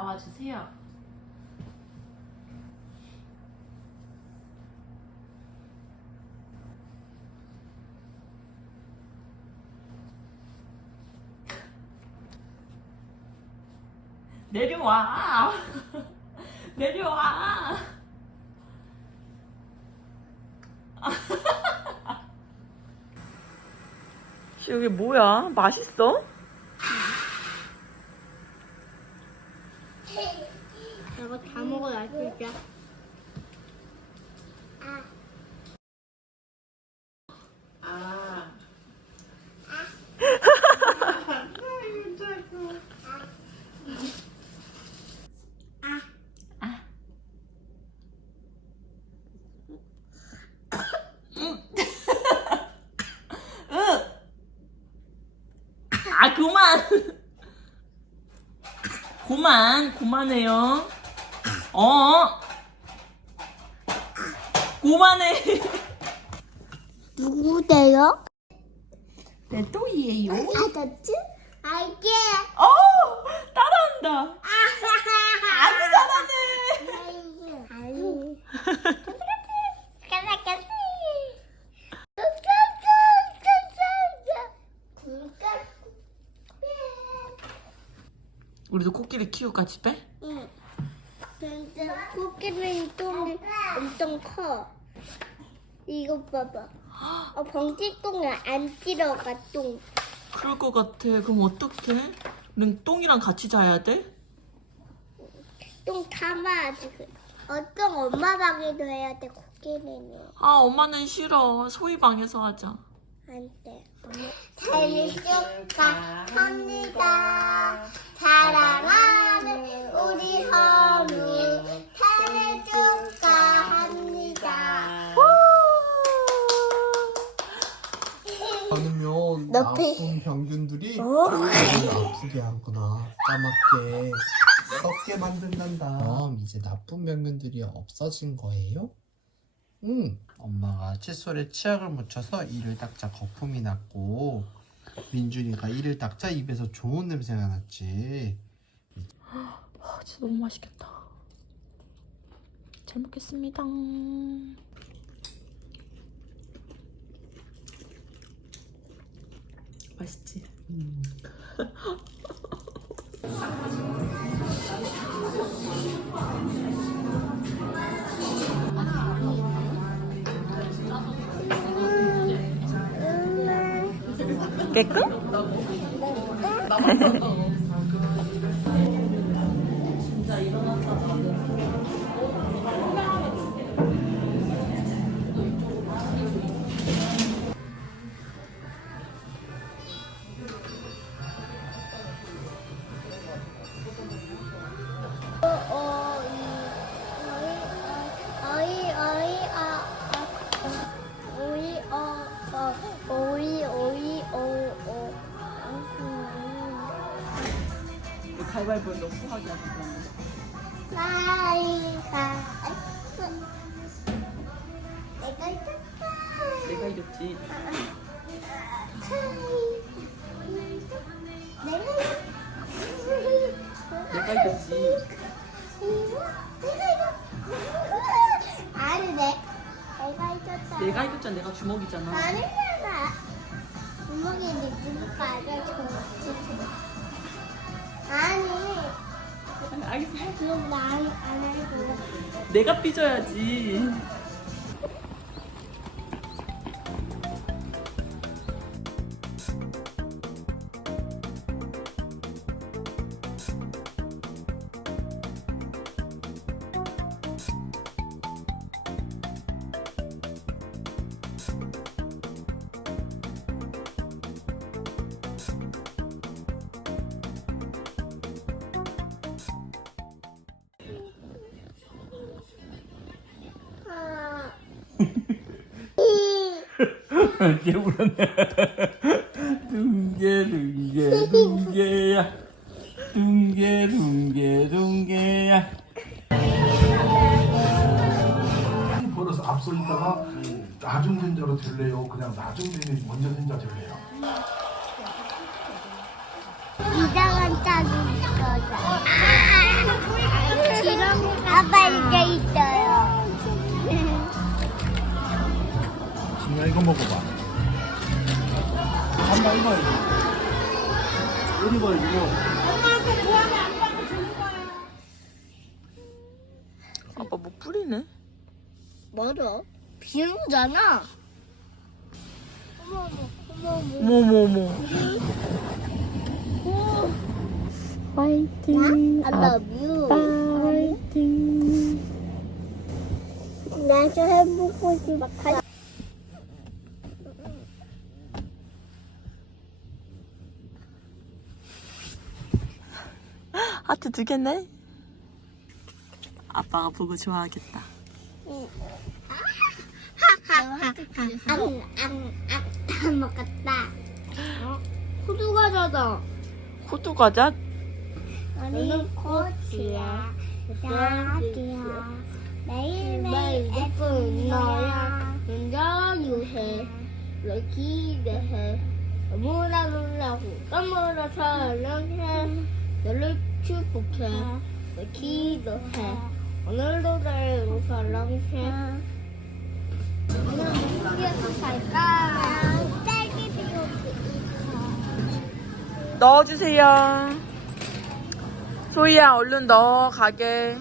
나와 주세요. 내려와. 내려와. 여기 뭐야? 맛있어? 이거 다 먹어야 진짜. 아. 아 그만 그만 그만해요 어 그만해 누구대요? 내 또이에요 알았지? 알게. 어 따라한다 아주 잘하네 아유. 까라까지. 우리도 코끼리 키울까 집에? 응. 근데 코끼리 똥이 엄청 커. 이거 봐봐. 어, 봉지똥은 안 들어가 똥. 그럴 것 같아 그럼 어떡해? 는 똥이랑 같이 자야 돼? 똥 담아야지. 그. 어떤 엄마 방에도 해야 돼 코끼리는. 아 엄마는 싫어 소희 방에서 하자 안 돼. 생일 축하합니다. 사랑하는 우리 허미 생일 축하합니다. 아니면 높이. 나쁜 병균들이 어? 우리를 아프게 하거나 까맣게 썩게 만든단다. 그럼 이제 나쁜 병균들이 없어진 거예요? 응. 엄마가 칫솔에 치약을 묻혀서 이를 닦자 거품이 났고 민준이가 이를 닦자 입에서 좋은 냄새가 났지. 아 진짜 너무 맛있겠다 잘 먹겠습니다 맛있지? 깨끗? 가위바위보 너무 후하게 하는 나이가 내가 있었다. 내가 이겼지. 내가 내가 이겼지 내 내가 있었다. 내가 이겼잖아. 내가 주먹이잖아. 아니 내가 삐져야지 이제 울었네 둥개 둥개 둥개야 둥개 둥개 둥개야 벌어서 앞서 있다가 나중 된자로 될래요? 그냥 나중 되면 먼저 된자 될래요? 이상한 짝이 있어서 아! 아빠가 있어요. 준아 이거 먹어봐. 한번 이거 이거. 이거 이거. 아빠 뭐 뿌리네? 뭐로? 비누잖아. 어머 어머 어머. 어머 어머 어머. 화이팅. I love you. 화이팅. 나도 해보고 싶어. 두 개네? 아빠가 보고 좋아하겠다. 앙앙앙 먹었다. 어? 호두 과자다. 호두 과자? 너는 꽃이야. 자기야. 매일매일 예쁜 너야. 혼자 유해. 널 기대해. 너무나 놀라고 너무나 사랑해. 너를 축복해. 널 기도해. 오늘도 날 사랑해. 오늘 무슨 갈까? 딸기 비오 넣어주세요. 소희야 얼른 넣어 가게.